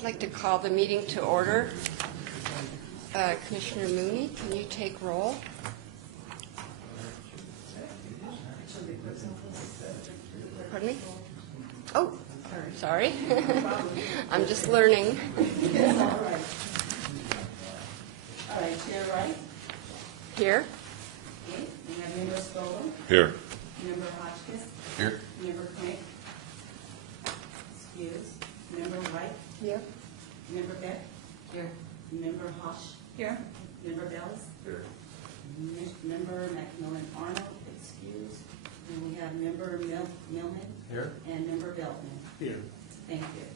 I'd like to call the meeting to order. Commissioner Mooney, can you take roll? Pardon me? Oh, sorry. I'm just learning. All right, Chair Wright. Here? Okay, we have Member Stolen, Here. Member Hotchkiss, Here. Member Knight. Excuse. Member Wright, Here. Member Beck. Here. Member Hosh. Here. Member Bells. Here. Member McMillan Arnold, excuse. And we have Member Millman. Here. And Member Beltman. Here. Thank you.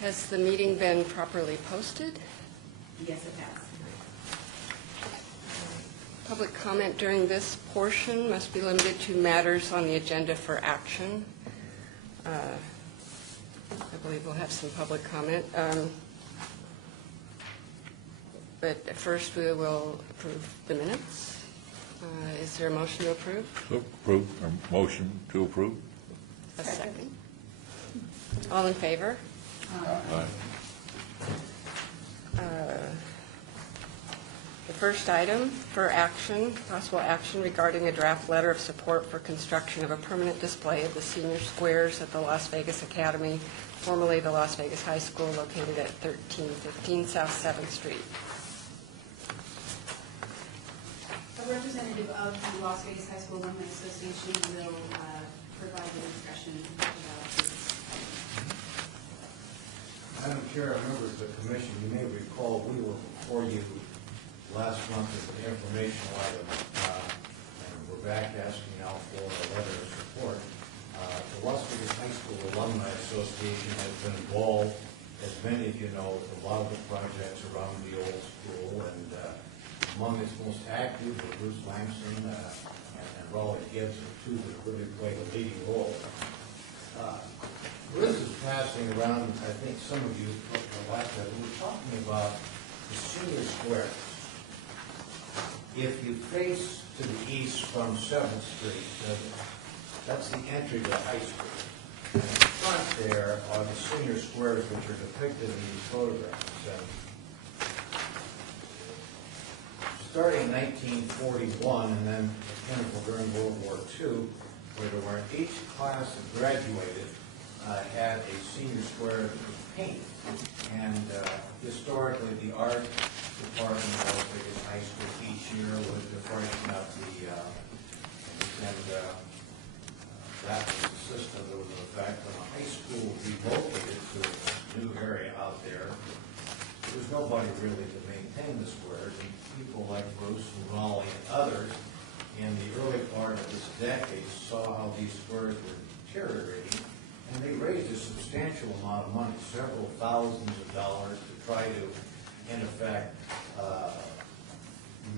Has the meeting been properly posted? Yes, it has. Public comment during this portion must be limited to matters on the agenda for action. I believe we'll have some public comment. But first, we will approve the minutes. Is there a motion to approve? So approve, or motion to approve? A second. All in favor? Aye. The first item for action, possible action regarding a draft letter of support for construction of a permanent display of the senior squares at the Las Vegas Academy, formerly the Las Vegas High School, located at 1315 South 7th Street. A representative of the Las Vegas High School Alumni Association will provide the discussion about this. Madam Chair, members of the commission, you may recall we were before you last month with an informational item, and we're back asking now for a letter of support. The Las Vegas High School Alumni Association has been involved, as many of you know, with a lot of the projects around the old school, and among its most active were Bruce Langston and Raleigh Gibbs, the two that really played a leading role. Bruce is passing around, I think some of you like that, we're talking about the senior square. If you face to the east from 7th Street, that's the entry to the high school. And in front there are the senior squares which are depicted in these photographs. And starting in 1941 and then at Pinnacle during World War II, where each class that graduated had a senior square that was painted. And historically, the art department of Las Vegas High School each year would freshen up that was the system that was in effect. When the high school relocated to a new area out there, there was nobody really to maintain the squares, and people like Bruce and Raleigh and others in the early part of this decade saw how these squares were deteriorating, and they raised a substantial amount of money, several thousands of dollars, to try to, in effect,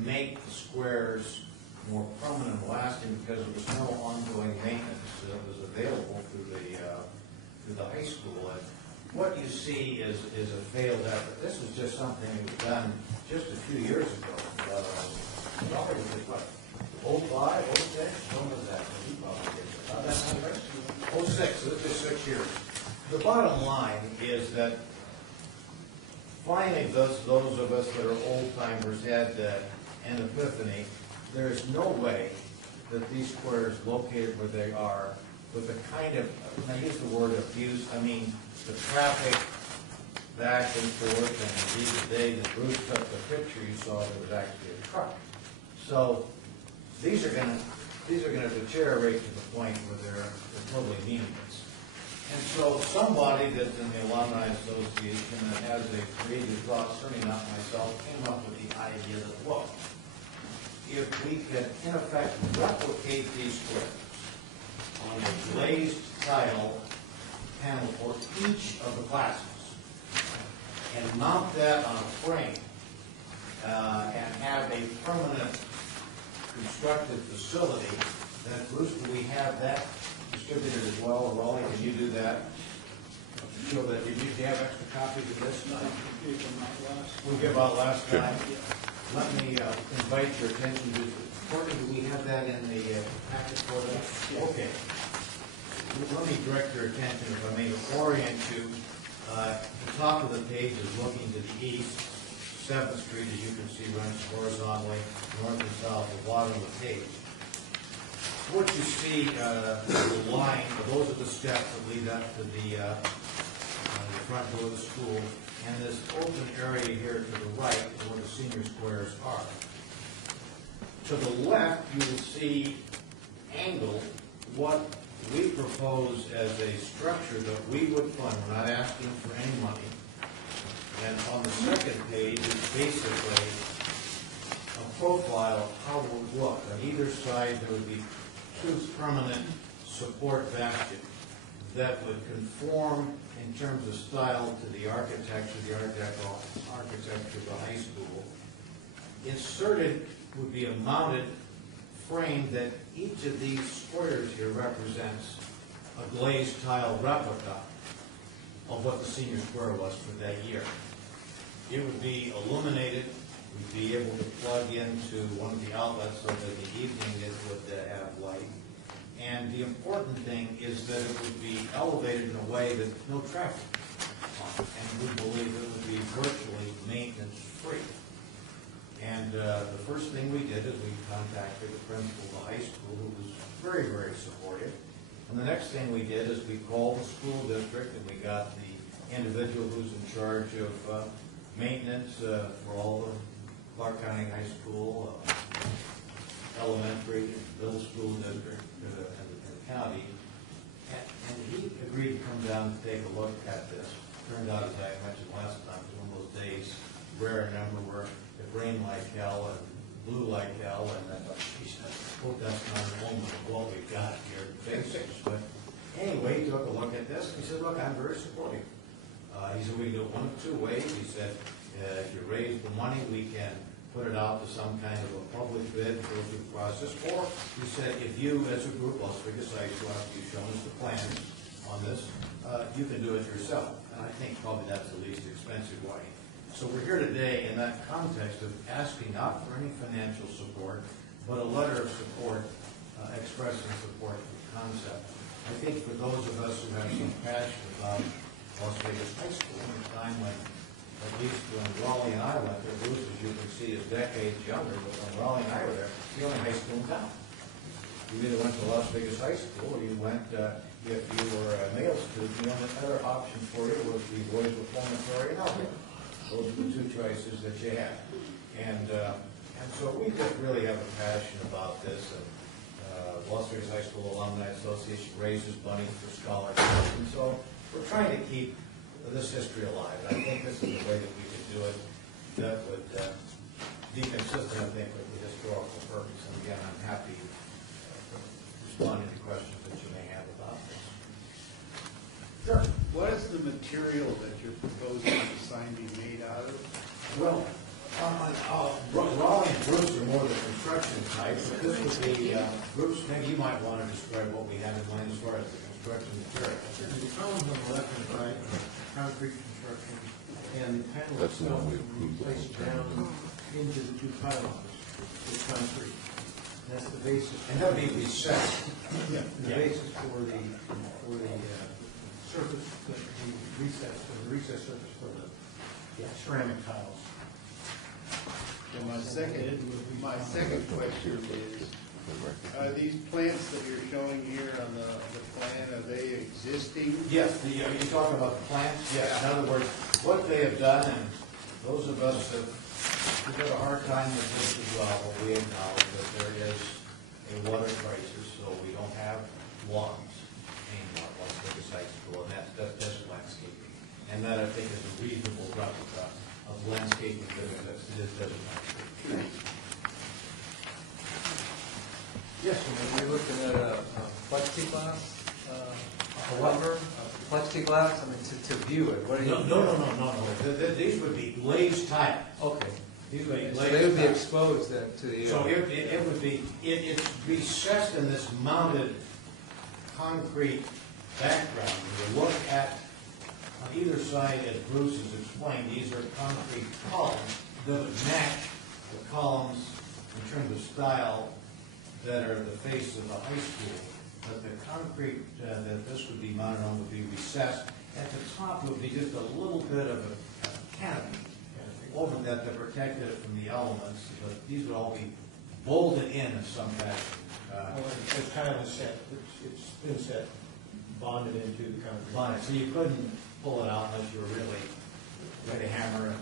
make the squares more permanent and lasting, because there was no ongoing maintenance that was available through the high school. And what you see is a failed effort. This was just something that was done just a few years ago. Probably what, 05, 06? When was that? You probably did. 06, so this is 6 years. The bottom line is that finally those of us that are old timers had an epiphany. There is no way that these squares located where they are, with the kind of, and I use the word abuse, I mean the traffic back and forth, and indeed the day that Bruce took the picture, you saw there was actually a truck. So these are going to deteriorate to the point where they're totally meaningless. And so somebody that's in the Alumni Association that has a creative thought, certainly not myself, came up with the idea that, look, if we can, in effect, replicate these squares on a glazed tile panel for each of the classes and mount that on a frame and have a permanent constructed facility, then Bruce, do we have that distributed as well? Or Raleigh, can you do that? So that, did you have extra copies of this? We gave out last time. Let me invite your attention to, Courtney, do we have that in the packet for us? Okay. Let me direct your attention, if I may, orient you top of the page is looking to the east. 7th Street, as you can see, runs horizontally, north and south, the bottom of the page. What you see, the line, those are the steps that lead up to the front door of the school, and this open area here to the right is where the senior squares are. To the left, you will see angled what we propose as a structure that we would fund. We're not asking for any money. And on the second page is basically a profile of how it would look. On either side, there would be 2 permanent support bastions that would conform in terms of style to the architecture of the high school. Inserted would be a mounted frame that each of these squares here represents a glazed tile replica of what the senior square was for that year. It would be illuminated. We'd be able to plug into one of the outlets so that in the evening it would have light. And the important thing is that it would be elevated in a way that no traffic on it. And we believe it would be virtually maintenance-free. And the first thing we did is we contacted the principal of the high school, who was very, very supportive. And the next thing we did is we called the school district, and we got the individual who's in charge of maintenance for all the Clark County High School, elementary, middle school district, and the county. And he agreed to come down and take a look at this. Turned out, as I mentioned last time, it was one of those days, rare number where it rained like hell and blew like hell, and I thought, geez, I hope that's not home with what we've got here, basics. But anyway, he took a look at this, and he said, look, I'm very supportive. He said, we can do it one of 2 ways. He said, if you raise the money, we can put it out to some kind of a public bid, go through the process. Or he said, if you, as a group, Las Vegas High School, after you've shown us the plans on this, you can do it yourself. And I think probably that's the least expensive way. So we're here today in that context of asking not for any financial support, but a letter of support, expressing support for the concept. I think for those of us who have some passion about Las Vegas High School, in a time when, at least when Raleigh and I went there, Bruce, as you can see, is decades younger, but when Raleigh and I were there, the only high school in town. You either went to Las Vegas High School, or you went, if you were a male student, the only other option for you was the boys reformatory and Albion. Those are the 2 choices that you had. And so we just really have a passion about this. And Las Vegas High School Alumni Association raises money for scholarships. And so we're trying to keep this history alive. And I think this is the way that we could do it that would be consistent, I think, with the historical purpose. And again, I'm happy to respond to any questions that you may have about this. Sure. What is the material that you're proposing the sign be made out of? Well, Raleigh and Bruce are more the construction type, but this would be, Bruce, maybe you might want to describe what we have in mind as far as the construction material. The columns on the left hand side are concrete construction, and the panel That's the itself one we will be approved placed last time. down into the 2 pylons with concrete. That's the basis. And that would be recessed. Yeah, the Yeah. basis for the surface, the recess surface for the ceramic tiles. And my second question is, are these plants that you're showing here on the plan, are they existing? Yes, are you talking about the plants? Yes. In other words, what they have done, and those of us that we've got a hard time with this as well, but we acknowledge that there is a water crisis, so we don't have lawns anymore at Las Vegas High School, and that's just landscaping. And that, I think, is a reasonable replica of landscaping that exists. It is just landscaping. Yes, we're looking at a plexiglass, lumber, plexiglass, I mean, to view it, what do you? No. These would be glazed tile. Okay, These would be glazed so they would be tile. exposed then to the. So it would be, it's recessed in this mounted concrete background. When you look at, on either side, as Bruce has explained, these are concrete columns that would match the columns in terms of style that are the face of the high school. But the concrete that this would be mounted on would be recessed, at the top would be just a little bit of a canopy over that protected it from the elements, but these would all be bolted in some fashion. Well, it's kind of a set, it's been set, bonded into the concrete. Line, so you couldn't pull it out unless you were really ready to hammer and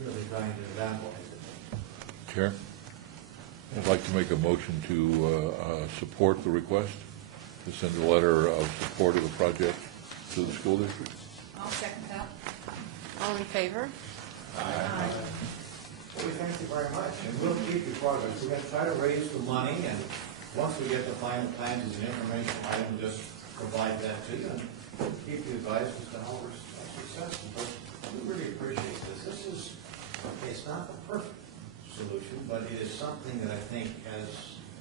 really trying to vandalize it. Chair, I'd like to make a motion to support the request, to send a letter of support of the project to the school district. I'll second that. All in favor? Well, we thank you very much, and we'll keep you progress. We're going to try to raise the money, and once we get the final plans as an information item, just provide that to you, and keep you advised as to how we're successful. But we really appreciate this. This is, it's not the perfect solution, but it is something that I think has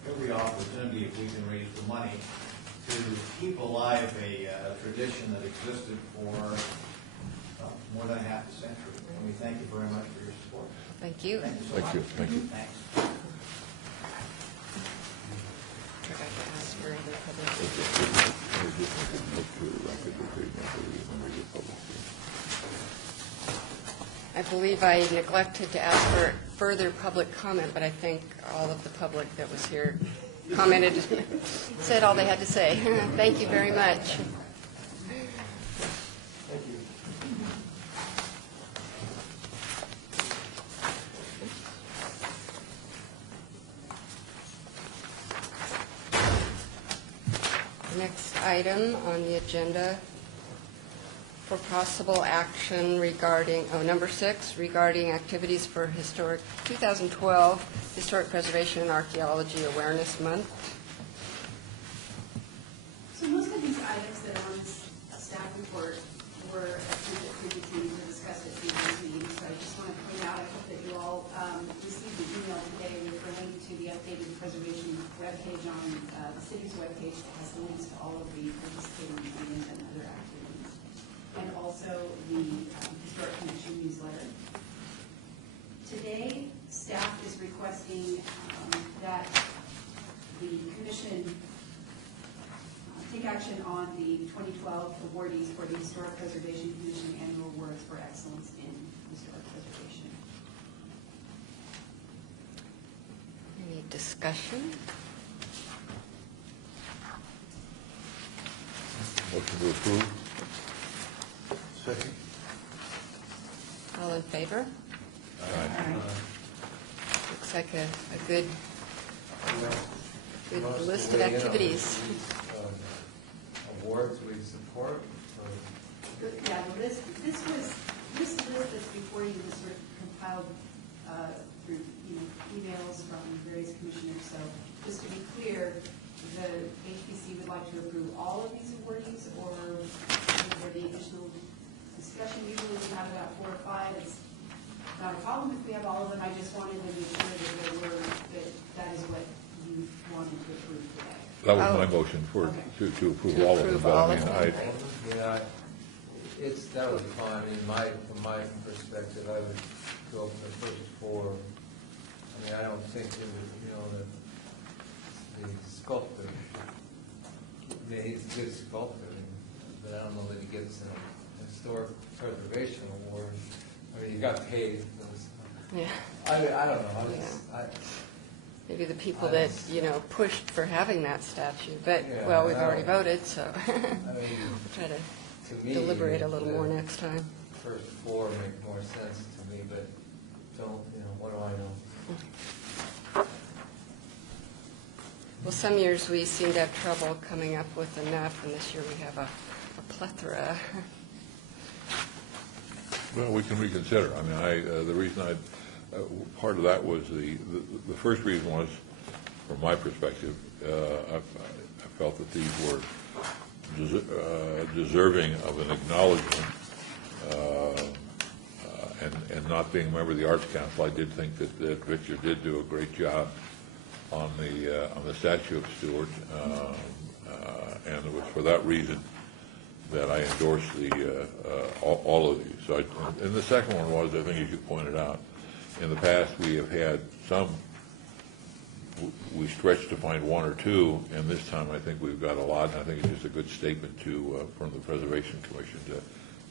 every opportunity, if we can raise the money, to keep alive a tradition that existed for more than half a century. And we thank you very much for your support. Thank you. Thank you so Thank much. you, thank you. Thanks. Forgot to ask for other public. I believe I neglected to ask for further public comment, but I think all of the public that was here commented, said all they had to say. Thank you very much. Next item on the agenda for possible action regarding, number 6, regarding activities for 2012 Historic Preservation and Archaeology Awareness Month. So most of these items that are on this staff report were attended previously to discuss at previous meetings. So I just want to point out, I hope that you all received an email today referring to the updated preservation webpage on the city's webpage that has the links to all of the participating meetings and other activities, and also the Historic Connection newsletter. Today, staff is requesting that the commission take action on the 2012 awardees for the Historic Preservation Commission Annual Awards for Excellence in Historic Preservation. Any discussion? Motion to approve. Second. All in favor? Aye. Looks like a good Most list of of the, activities. Awards we support, or Yeah, this list that's before you was sort of compiled through emails from various commissioners. So just to be clear, the HPC would like to approve all of these awardees, or for the additional discussion. Usually we have about 4 or 5. It's not a problem if we have all of them. I just wanted to be sure that is what you wanted to approve today. That was Oh. my motion for, Okay. to approve To all of them. approve But all I of mean, them. yeah, that was fine. I mean, from my perspective, I would go for the first 4. I mean, I don't think it would, the sculptor, I mean, he's a good sculptor, but I don't know that he gets a historic preservation award. I mean, he got paid for this. Yeah. I don't know. Maybe the people I that, was- pushed for having that statue, but, Yeah, well, we've I already don't- voted, so I mean, we'll try to to me, deliberate a little the more next time. First 4 make more sense to me, but don't, what do I know? Well, some years we seem to have trouble coming up with enough, and this year we have a plethora. Well, we can reconsider. I mean, the reason part of that was the first reason was, from my perspective, I felt that these were deserving of an acknowledgement, and not being a member of the Arts Council, I did think that Richard did do a great job on the statue of Stewart, and it was for that reason that I endorsed all of these. So and the second one was, I think as you pointed out, in the past we have had some, we stretched to find 1 or 2, and this time I think we've got a lot, and I think it's just a good statement from the Preservation Commission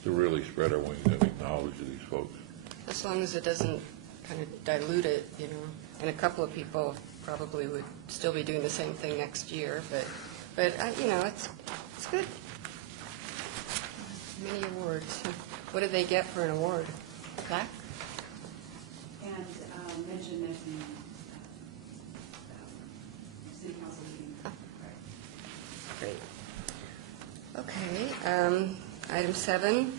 to really spread our wings and acknowledge these folks. As long as it doesn't kind of dilute it, you know. And a couple of people probably would still be doing the same thing next year, but you know, it's good. Many awards. What did they get for an award? A plaque? And mention at the city council meeting. Great. Okay. Item 7,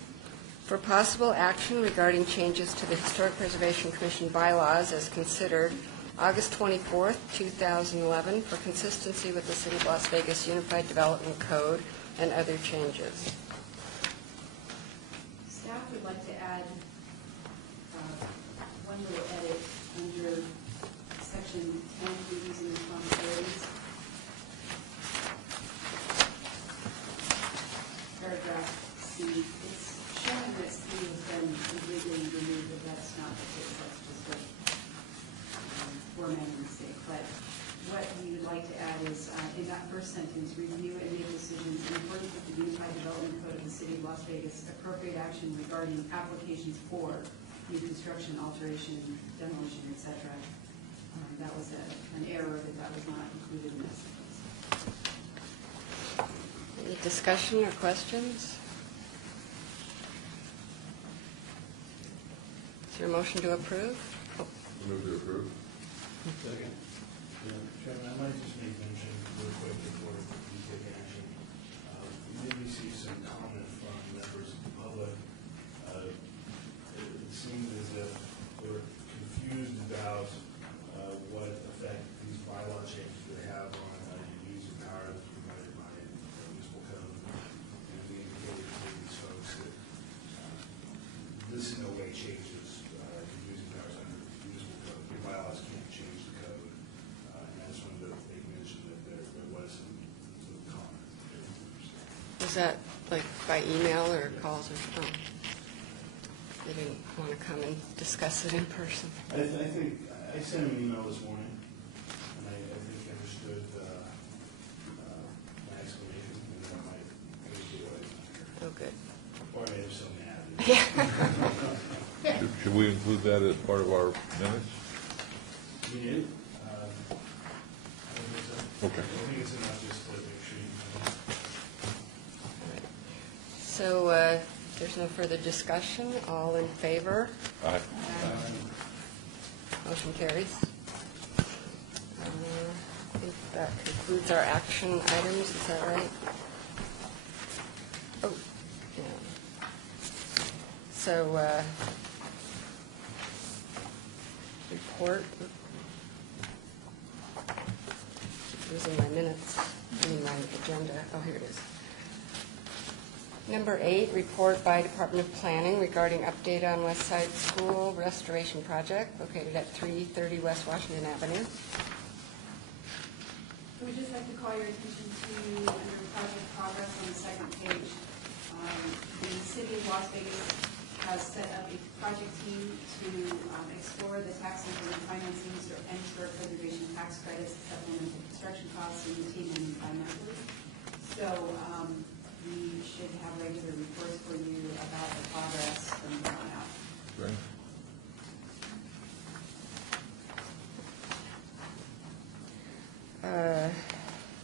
for possible action regarding changes to the Historic Preservation Commission bylaws as considered August 24th, 2011, for consistency with the City of Las Vegas Unified Development Code and other changes. Staff would like to add one little edit under section 10, duties and responsibilities. Paragraph C, it's showing that C has been completely removed, but that's not the case, that's just a formatting mistake. But what we would like to add is, in that first sentence, review and make decisions in accordance with the Unified Development Code of the City of Las Vegas, appropriate action regarding applications for new construction, alteration, demolition, et cetera. That was an error that was not included in this. Any discussion or questions? Is there a motion to approve? Oh, Move to approve. Second. Chairman, I might just make mention real quick before we take action. We did receive some comment from members of the public. It seemed as if they were confused about what effect these bylaw changes would have on use of power that's provided by the municipal code. And we indicated to these folks that this in no way changes using powers under the municipal code. Your bylaws can't change the code. And I just wanted to make mention that there was some comment. Was that like by email or calls or something? They didn't want to come and discuss it in person. I think, I sent an email this morning, and I think I understood my explanation, and then I understood what I was here. Oh, good. Or I made him so mad. Yeah. Should we include that as part of our minutes? You did? I don't think so. Okay. I think it's enough just to make sure you know. So there's no further discussion. All in favor? Aye. Motion carries. I think that concludes our action items. Is that right? Oh, yeah. So, report. Losing my minutes, I mean my agenda. Oh, here it is. Number 8, report by Department of Planning regarding update on West Side School restoration project located at 330 West Washington Avenue. We'd just like to call your attention to, under project progress on the second page, the city of Las Vegas has set up a project team to explore the tax increment financing and historic preservation tax credits, supplemental construction costs, and the team will meet bi-monthly. So we should have regular reports for you about the progress from here on out. Great.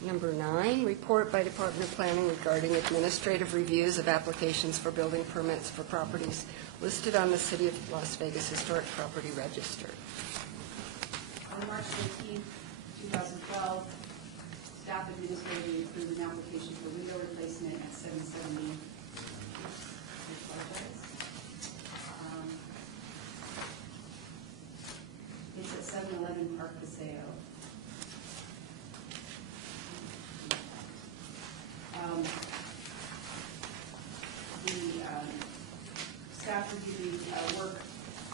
Number 9, report by Department of Planning regarding administrative reviews of applications for building permits for properties listed on the City of Las Vegas Historic Property Register. On March 13th, 2012, staff administratively approved an application for window replacement at 770. It's at 711 Park Paseo. The staff reviewed work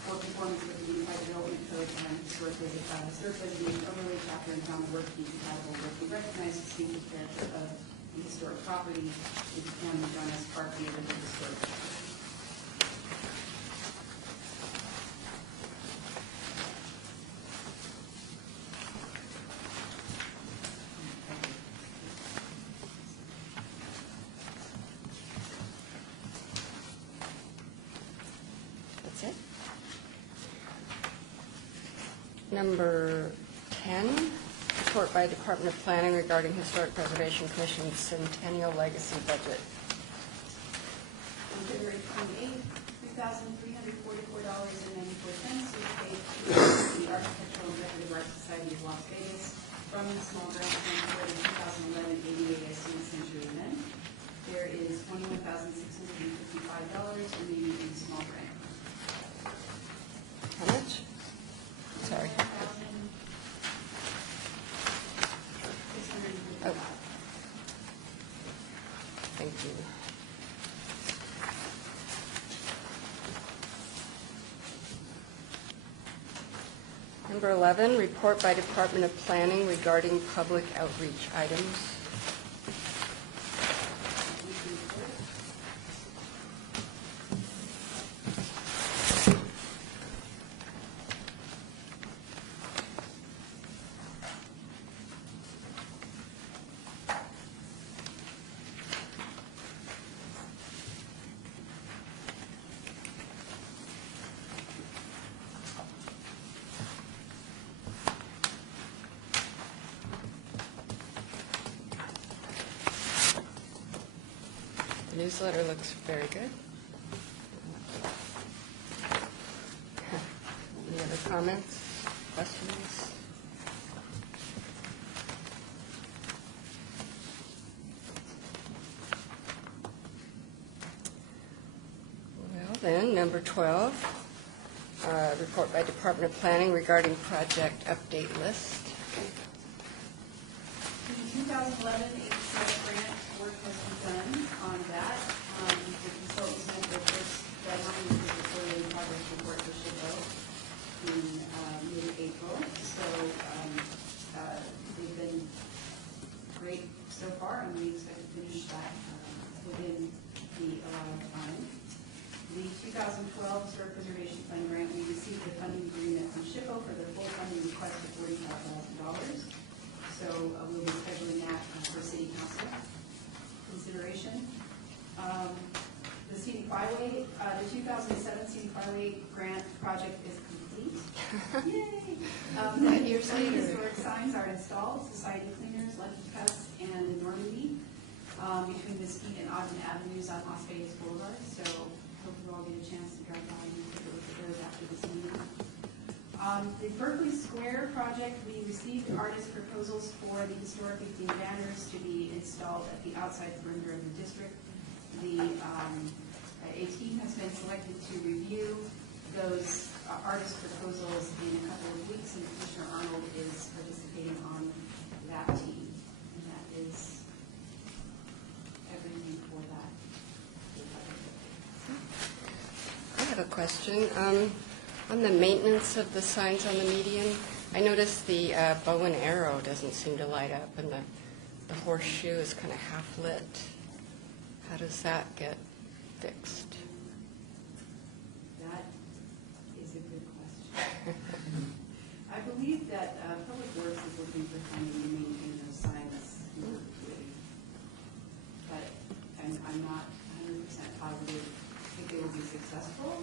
performance with the Unified Development Code and historic preservation overlay chapter and found the work to be compatible with the recognized distinctive character of the historic property in the town of John S. Park neighborhood historic. That's it. Number 10, report by Department of Planning regarding Historic Preservation Commission's Centennial Legacy Budget. On February 28th, $3,344.94 was paid to the Architectural and Decorative Art Society of Las Vegas from the small grant fund for the 2011 ADA Century event. There is $21,655 remaining in the small grant. How much? Sorry. Oh. Thank you. Number 11, report by Department of Planning regarding public outreach items. The newsletter looks very good. Any other comments, questions? Well, then, number 12, report by Department of Planning regarding project update list. The 2011 HCF grant work has been done on that. The consultants met their first deadline for the quarterly progress report for SHPO in mid-April. So they've been great so far, and we expect to finish that within the allowed time. The 2012 Historic Preservation Fund grant, we received the funding agreement from SHPO for the full funding request of $45,000. So we'll be scheduling that for city council consideration. The scenic byway, the 2007 scenic byway grant project is complete. Yay! 10 years later, historic signs are installed, society cleaners, Lucky Cuts, and Normandy between Mesquite and Ogden Avenues on Las Vegas Boulevard. So hope you all get a chance to drive by and take a look at those after this meeting. The Berkeley Square project, we received artist proposals for the historically themed banners to be installed at the outside perimeter of the district. A team has been selected to review those artist proposals in a couple of weeks, and Commissioner Arnold is participating on that team. And that is everything for that. I have a question. On the maintenance of the signs on the median, I noticed the bow and arrow doesn't seem to light up, and the horseshoe is kind of half lit. How does that get fixed? That is a good question. I believe that Public Works is looking for funding to maintain those signs in perpetuity. But I'm not 100% positive if they will be successful,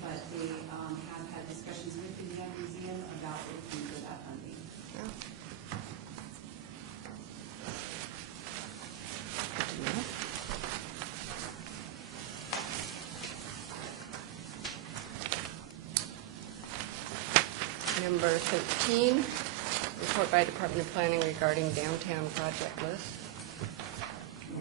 but they have had discussions with the Young Museum about looking for that funding. Oh. Good to know. Number 13, report by Department of Planning regarding downtown project list.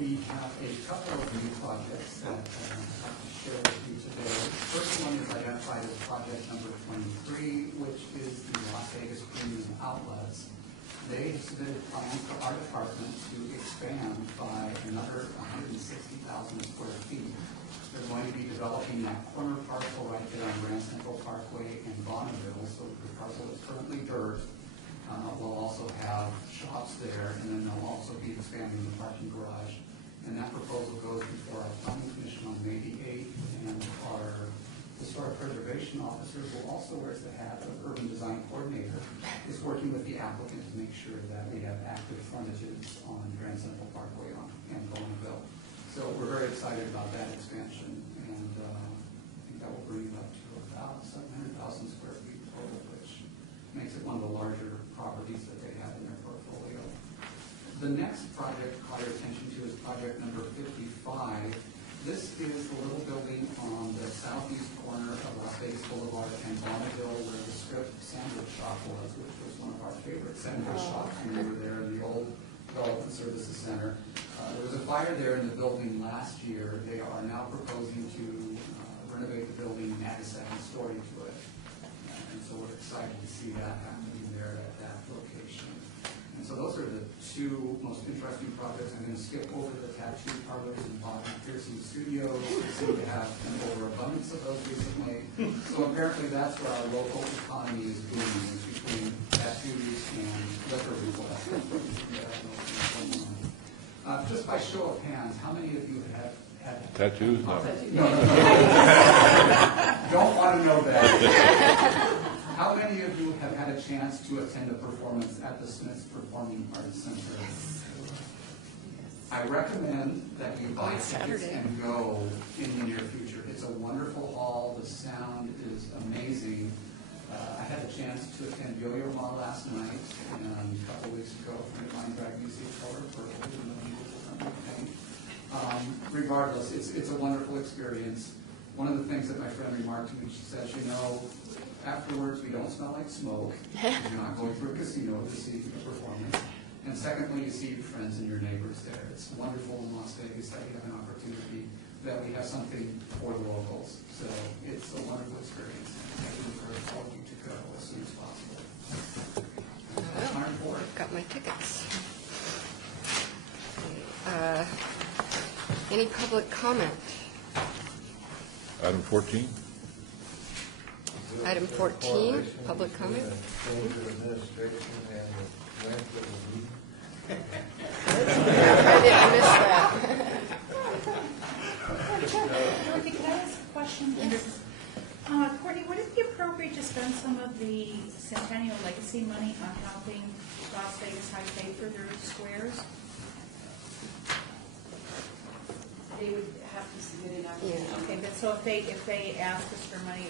We have a couple of new projects that I'd like to share with you today. The first one is identified as project number 23, which is the Las Vegas Premium Outlets. They have submitted plans for our department to expand by another 160,000 square feet. They're going to be developing that corner parcel right there on Grand Central Parkway in Bonneville. So the parcel is currently dirt. We'll also have shops there, and then they'll also be expanding the parking garage. And that proposal goes before our planning commission on May the 8th, and our historic preservation officers will also wear the hat of urban design coordinator, is working with the applicant to make sure that we have active frontages on Grand Central Parkway and Bonneville. So we're very excited about that expansion, and I think that will bring it up to The next project to call your attention to is project number 55. This is the little building on the southeast corner of Las Vegas Boulevard and Bonneville where the Script Sandwich Shop was, which was one of our favorite sandwich shops when we were there in the old Development Services Center. There was a fire there in the building last year. They are now proposing to renovate the building and add a second story to it. And so we're excited to see that happening there at that location. And so those are the two most interesting projects. I'm going to skip over the tattoo parlors and body piercing studios. We seem to have an overabundance of those recently. So apparently that's where our local economy is booming, is between tattoos and liquor retail. Just by show of hands, how many of you have had Tattoos? No. No. Don't want to know that. How many of you have had a chance to attend a performance at the Smiths Performing Arts Center? I recommend that you buy tickets and go in the near future. It's a wonderful hall. The sound is amazing. I had a chance to attend Yo-Yo Ma last night, and a couple weeks ago, a friend of mine dragged me to see Color Purple, even though he was from paint. Regardless, it's a wonderful experience. One of the things that my friend remarked to me, she says, you know, afterwards we don't smell like smoke. You're not going to a casino to see a performance. And secondly, you see your friends and your neighbors there. It's wonderful in Las Vegas that you have an opportunity, that we have something for the locals. So it's a wonderful experience. I encourage all of you to go as soon as possible. Time for it. Got my tickets. Any public comment? Item 14? Item 14, public comment. Change of administration and the length of the meeting. I missed that. Dorothy, can I ask a question? Yes. Courtney, would it be appropriate to spend some of the Centennial Legacy money on helping Las Vegas High pay for their squares? They would have to submit an application. Yeah. Okay, but so if they ask us for money,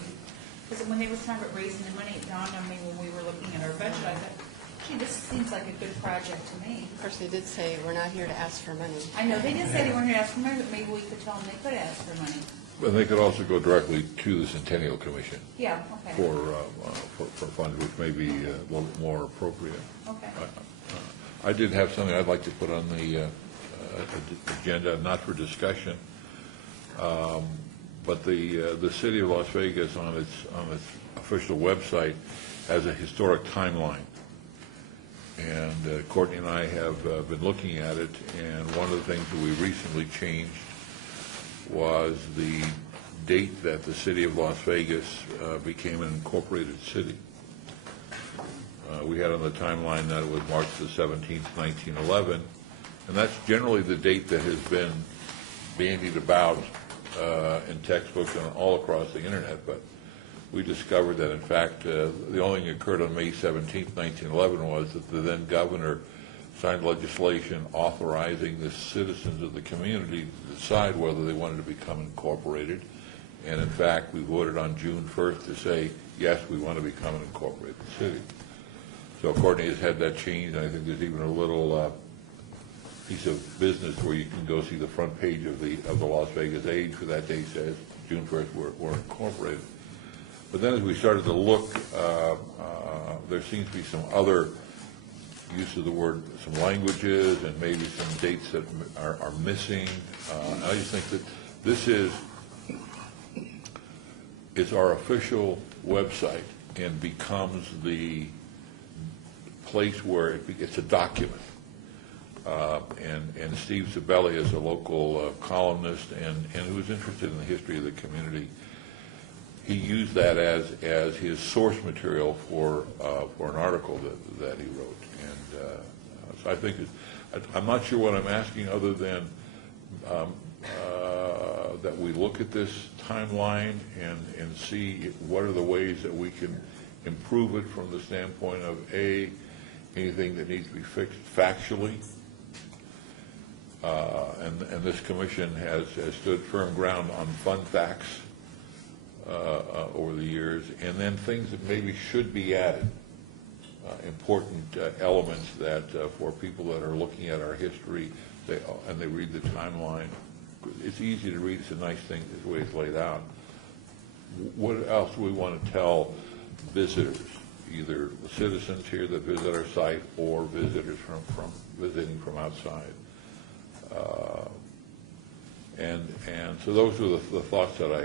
because when they were talking about raising the money, it dawned on me when we were looking at our budget, I thought, gee, this seems like a good project to me. Of course, they did say we're not here to ask for money. I know, they did say they weren't going to ask for money, but maybe we could tell them they could ask for money. And they could also go directly to the Centennial Commission Yeah, okay. for funds, which may be a little more appropriate. Okay. I did have something I'd like to put on the agenda, not for discussion, but the city of Las Vegas on its official website has a historic timeline. And Courtney and I have been looking at it, and one of the things that we recently changed was the date that the city of Las Vegas became an incorporated city. We had on the timeline that it was March the 17th, 1911, and that's generally the date that has been bandied about in textbooks and all across the internet, but we discovered that, in fact, the only thing that occurred on May 17th, 1911 was that the then governor signed legislation authorizing the citizens of the community to decide whether they wanted to become incorporated. And in fact, we voted on June 1st to say, yes, we want to become an incorporated city. So Courtney has had that changed, and I think there's even a little piece of business where you can go see the front page of the Las Vegas Age, for that day says June 1st we're incorporated. But then as we started to look, there seems to be some other use of the word, some languages, and maybe some dates that are missing. I just think that this is our official website and becomes the place where it's a document. And Steve Zabelli is a local columnist and who's interested in the history of the community. He used that as his source material for an article that he wrote. And so I think I'm not sure what I'm asking, other than that we look at this timeline and see what are the ways that we can improve it from the standpoint of anything that needs to be fixed factually. And this commission has stood firm ground on fun facts over the years, and then things that maybe should be added. important elements that for people that are looking at our history and they read the timeline, it's easy to read. It's a nice thing the way it's laid out. What else do we want to tell visitors, either the citizens here that visit our site or visitors from visiting from outside? And so those were the thoughts that I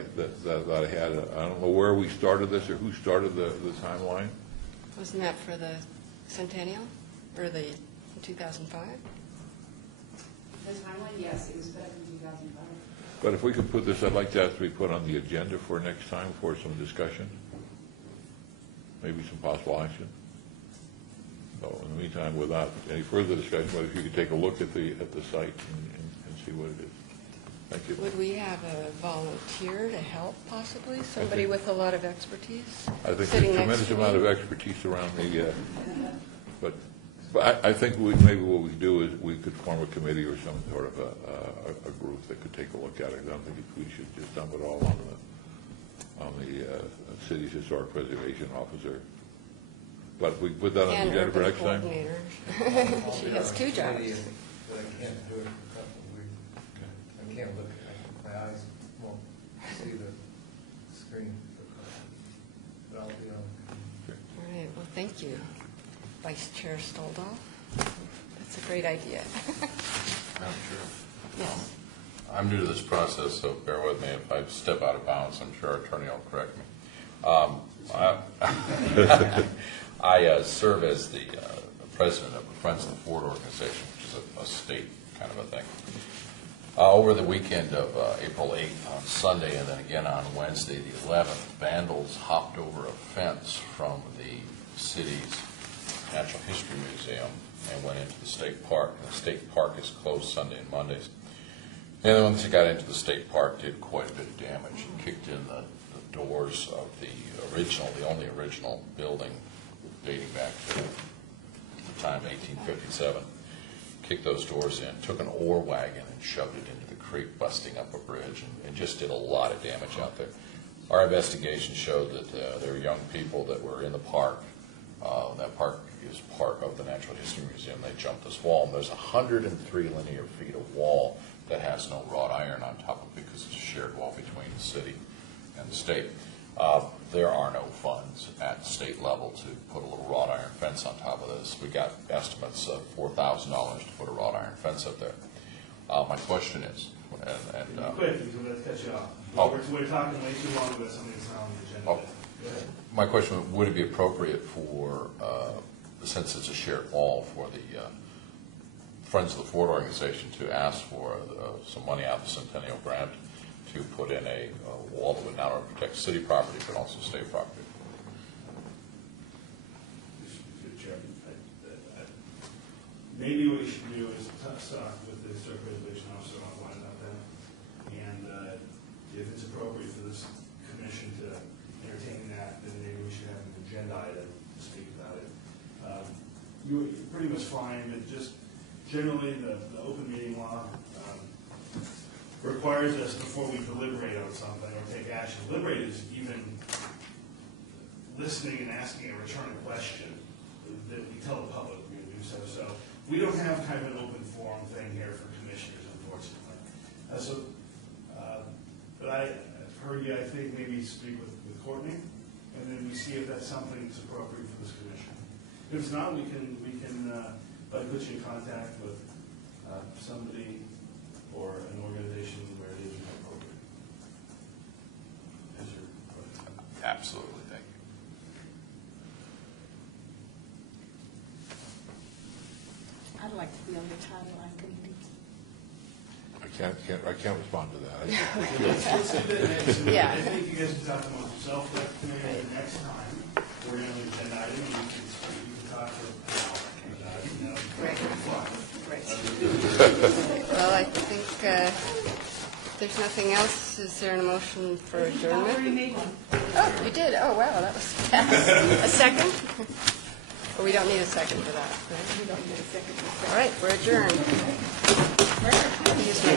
had. I don't know where we started this or who started the timeline. Wasn't that for the centennial, or the 2005? The timeline, yes, it was back in 2005. But if we could put this, I'd like that to be put on the agenda for next time for some discussion, maybe some possible action. So in the meantime, without any further discussion, whether you could take a look at the site and see what it is. Thank you. Would we have a volunteer to help possibly? Somebody with a lot of expertise? I think there's a sitting next tremendous to amount me? of expertise around but I think maybe what we do is we could form a committee or some sort of a group that could take a look at it. I don't think we should just dump it all on the city's historic preservation officer. But we put that on the And agenda for urban next time. coordinator. She has two jobs. But I can't do it for a couple of weeks. I can't look, my eyes won't see the screen. But I'll be on. All right, well, thank you, Vice Chair Stoldoff. That's a great idea. Madam Chair, Yes. I'm new to this process, so bear with me if I step out of bounds. I'm sure our attorney will correct me. I serve as the president of the Friends of the Fort organization, which is a state kind of a thing. Over the weekend of April 8th on Sunday and then again on Wednesday the 11th, vandals hopped over a fence from the city's Natural History Museum and went into the state park. And the state park is closed Sunday and Mondays. And then once they got into the state park, did quite a bit of damage and kicked in the doors of the only original building dating back to the time 1857. Kicked those doors in, took an ore wagon and shoved it into the creek, busting up a bridge, and just did a lot of damage out there. Our investigation showed that there were young people that were in the park. That park is part of the Natural History Museum. They jumped this wall, and there's 103 linear feet of wall that has no wrought iron on top of it because it's a shared wall between the city and the state. There are no funds at state level to put a little wrought iron fence on top of this. We got estimates of $4,000 to put a wrought iron fence up there. My question is, Quick, because let's cut you off. Oh. We're talking way too long about something that's not on the agenda. Oh. Go ahead. my question, would it be appropriate for, since it's a shared wall, for the Friends of the Fort organization to ask for some money out of the Centennial Grant to put in a wall that would not only protect city property but also state property? Mr. Chairman, maybe what you should do is talk with the historic preservation officer offline about that. And if it's appropriate for this commission to entertain that, then maybe we should have an agenda item to speak about it. You're pretty much fine, but just generally the open meeting law requires us, before we deliberate on something or take action, deliberate is even listening and asking a return question that we tell the public we're going to do so. So we don't have kind of an open forum thing here for commissioners, unfortunately. But I've heard you, I think, maybe speak with Courtney, and then we see if that's something that's appropriate for this commission. If it's not, we can put you in contact with somebody or an organization where it is appropriate. Is your question? Absolutely, thank you. I'd like to be on the timeline committee. I can't respond to that. Let's do that next. Yeah. I think you guys can talk amongst yourself, but maybe the next time, we're going to agenda item, and you can talk to, Right. Right. Well, I think if there's nothing else. Is there a motion for I adjournment? already made one. Oh, you did? Oh, wow, that was fast. A second? But we don't need a second for that, right? We don't need a second. All right, we're adjourned. Use my